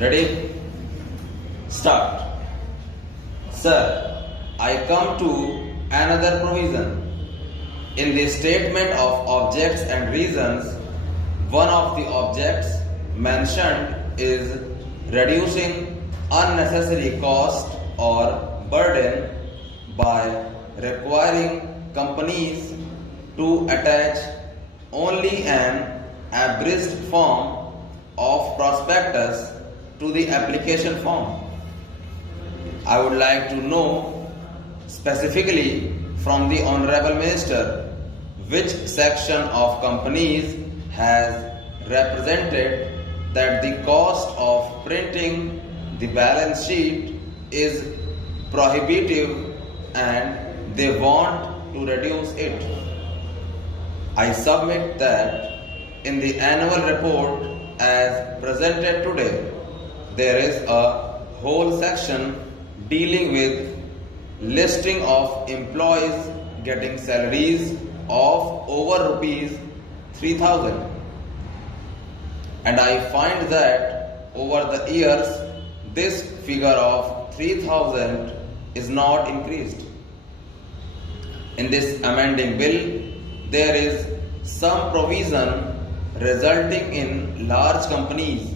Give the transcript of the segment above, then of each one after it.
Ready? Start. Sir, I come to another provision. In the statement of objects and reasons, one of the objects mentioned is reducing unnecessary cost or burden by requiring companies to attach only an abridged form of prospectus to the application form. I would like to know specifically from the Honorable Minister which section of companies has represented that the cost of printing the balance sheet is prohibitive and they want to reduce it. I submit that in the annual report as presented today, there is a whole section dealing with listing of employees getting salaries of over rupees 3,000, and I find that over the years this figure of 3,000 is not increased. In this amending bill, there is some provision resulting in large companies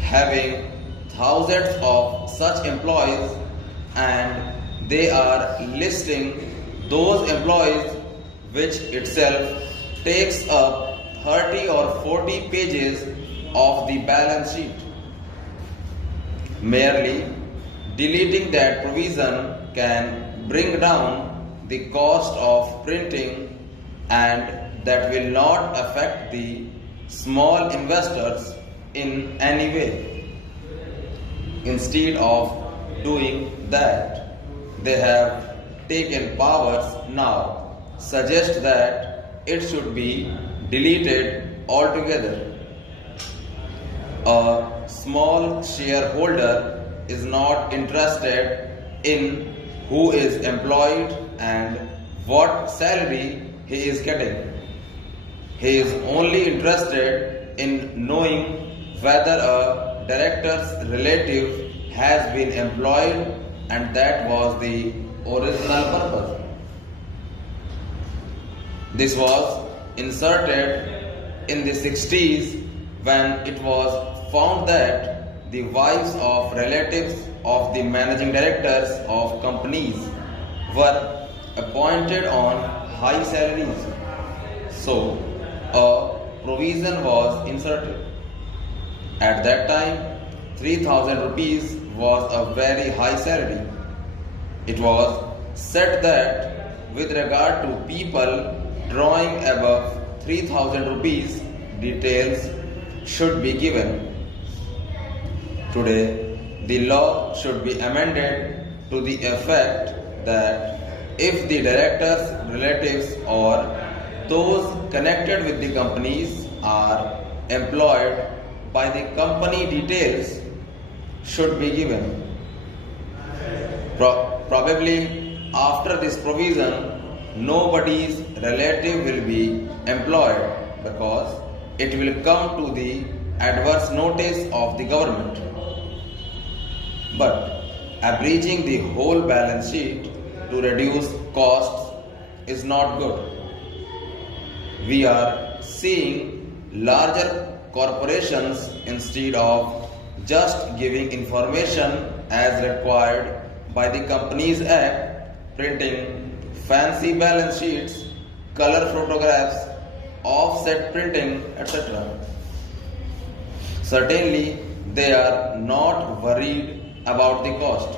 having thousands of such employees, and they are listing those employees, which itself takes up 30 or 40 pages of the balance sheet. Merely deleting that provision can bring down the cost of printing, and that will not affect the small investors in any way. Instead of doing that, they have taken powers now, suggest that it should be deleted altogether. A small shareholder is not interested in who is employed and what salary he is getting. He is only interested in knowing whether a director's relative has been employed, and that was the original purpose. This was inserted in the 60s when it was found that the wives of relatives of the managing directors of companies were appointed on high salaries. So, a provision was inserted. At that time, 3,000 rupees was a very high salary. It was said that with regard to people drawing above 3,000 rupees, details should be given. Today, the law should be amended to the effect that if the directors, relatives or those connected with the companies are employed by the company, details should be given. Probably after this provision, nobody's relative will be employed because it will come to the adverse notice of the government. But abridging the whole balance sheet to reduce costs is not good. We are seeing larger corporations, instead of just giving information as required by the Companies Act, printing fancy balance sheets, color photographs, offset printing, etc. Certainly, they are not worried about the cost.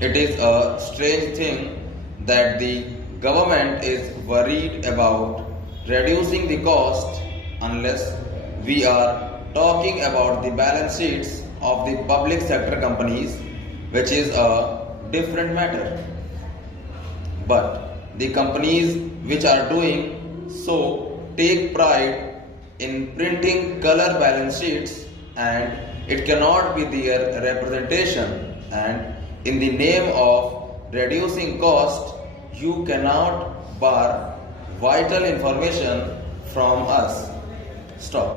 It is a strange thing that the government is worried about reducing the cost unless we are talking about the balance sheets of the public sector companies, which is a different matter. But the companies which are doing so take pride in printing color balance sheets, and it cannot be their representation, and in the name of reducing cost, you cannot bar vital information from us. Stop.